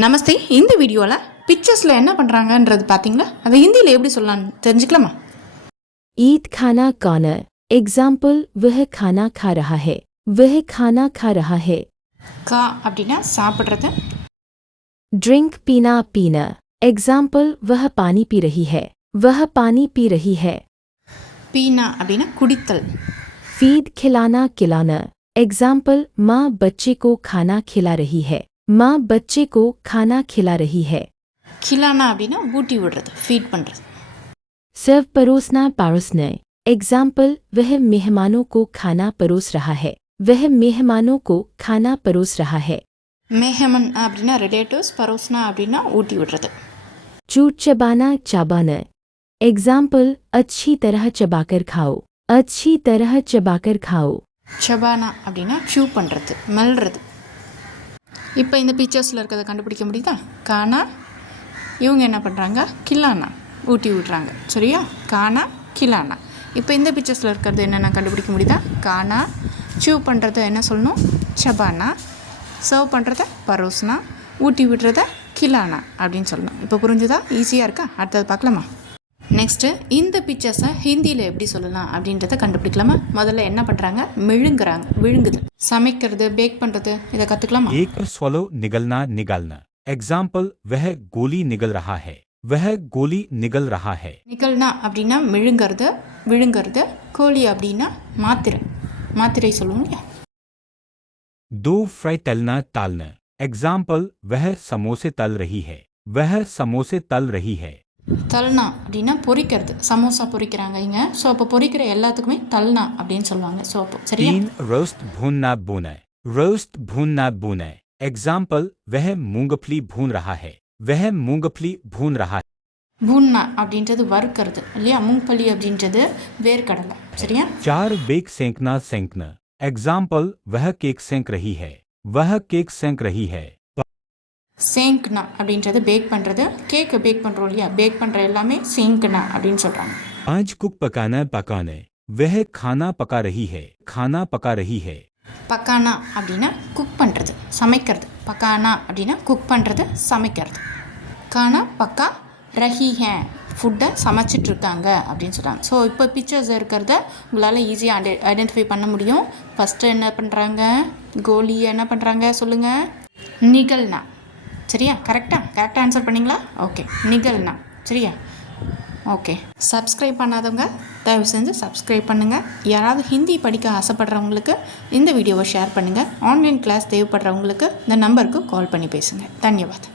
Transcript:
நமஸ்தே இந்த வீடியோவில் பிக்சர்ஸில் என்ன பண்ணுறாங்கன்றது பார்த்தீங்களா அதை ஹிந்தியில் எப்படி சொல்லலாம்னு தெரிஞ்சுக்கலாமா ईद खाना कौन एग्जाम्पल वह खाना खा रहा है वह खाना खा रहा है கா அப்படின்னா சாப்பிட்றது ड्रिंक पीना पीना एग्जाम्पल वह पानी पी रही है वह पानी पी रही है பீனா அப்படின்னா குடித்தல் फीड खिलाना खिलाना एग्जाम्पल माँ बच्चे को खाना खिला रही है माँ बच्चे को खाना खिला रही है கிலானா அப்படின்னா ஊட்டி விடுறது ஃபீட் பண்ணுறது सर्व परोसना परोसना एग्जाम्पल वह मेहमानों को खाना परोस रहा है वह मेहमानों को खाना परोस रहा है மேஹமன் அப்படின்னா ரிலேட்டிவ்ஸ் பரோஸ்னா அப்படின்னா ஊட்டி விடுறது चूट चबाना चाबाना एग्जाम्पल अच्छी तरह चबाकर खाओ अच्छी तरह चबाकर खाओ சபானா அப்படின்னா ஷூ பண்ணுறது மெல்றது இப்போ இந்த பிக்சர்ஸில் இருக்கிறத கண்டுபிடிக்க முடியுதா? கானா இவங்க என்ன பண்ணுறாங்க கிலானா ஊட்டி விடுறாங்க. சரியா? கானா கிலானா. இப்போ இந்த பிக்சர்ஸில் இருக்கிறது என்னென்ன கண்டுபிடிக்க முடியுதா? கானா சூ பண்ணுறத என்ன சொல்லணும்? சபானா. சர்வ் பண்ணுறத பரோஸ்னா. ஊட்டி விடுறத கிலானா அப்படின்னு சொல்லணும். இப்போ புரிஞ்சுதா? ஈஸியாக இருக்கா? அடுத்தது பார்க்கலாமா? நெக்ஸ்ட்டு இந்த பிக்சர்ஸை ஹிந்தியில் எப்படி சொல்லலாம் அப்படின்றத கண்டுபிடிக்கலாமா முதல்ல என்ன பண்ணுறாங்க மெழுங்குறாங்க விழுங்குது சமைக்கிறது பேக் பண்ணுறது இதை கற்றுக்கலாமா एक swallow निगलना निकालना एग्जाम्पल वह गोली निगल रहा है वह गोली निगल रहा है நிகழ்னா அப்படின்னா மெழுங்கிறது விழுங்கிறது கோழி அப்படின்னா மாத்திரை மாத்திரை சொல்லுவோம் இல்லையா दो फ्राई तलना तालना एग्जाम्पल वह समोसे तल रही है वह समोसे तल रही है தல்னா அப்படின்னா பொரிக்கிறது சமோசா பொரிக்கிறாங்க இங்கே ஸோ அப்போ பொரிக்கிற எல்லாத்துக்குமே தல்னா அப்படின்னு சொல்லுவாங்க ஸோ அப்போ சரியா तीन रोस्ट भूनना भूना रोस्ट भूनना भूना एग्जाम्पल वह मूंगफली भून रहा है वह मूंगफली भून रहा है பூன்னா அப்படின்றது வறுக்கிறது இல்லையா மூங்கப்பள்ளி அப்படின்றது வேர்க்கடலை சரியா चार बेक सेंकना सेंकना एग्जाम्पल वह केक सेंक रही है वह केक सेंक रही है சேங்க்னா அப்படின்றது பேக் பண்ணுறது கேக்கு பேக் பண்ணுறோம் இல்லையா? பேக் பண்ணுற எல்லாமே சேங்க்னா அப்படின்னு சொல்கிறாங்க ஆஜ் குக் பக்கான பக்கானே. வெஹ கானா பக்கா ரஹி ஹே. கானா பக்கா ரஹி ஹே. பக்கானா அப்படின்னா குக் பண்ணுறது சமைக்கிறது. பக்கானா அப்படின்னா குக் பண்ணுறது சமைக்கிறது. கானா பக்கா ரஹி ஹே. ஃபுட்டை சமைச்சிட்டு இருக்காங்க அப்படின்னு சொல்கிறாங்க ஸோ இப்போ பிக்சர்ஸ் இருக்கிறத உங்களால் ஈஸியாக ஐடெ ஐடென்டிஃபை பண்ண முடியும். ஃபஸ்ட்டு என்ன பண்ணுறாங்க கோலி என்ன பண்ணுறாங்க சொல்லுங்கள் நிகழ்னா. சரியா? கரெக்டாக கரெக்டாக ஆன்சர் பண்ணிங்களா? ஓகே நிகழ்னா சரியா? ஓகே சப்ஸ்கிரைப் பண்ணாதவங்க தயவு செஞ்சு சப்ஸ்கிரைப் பண்ணுங்கள் யாராவது ஹிந்தி படிக்க ஆசைப்படுறவங்களுக்கு இந்த வீடியோவை ஷேர் பண்ணுங்கள் ஆன்லைன் கிளாஸ் தேவைப்படுறவங்களுக்கு இந்த நம்பருக்கு கால் பண்ணி பேசுங்கள் தன்யவாத்.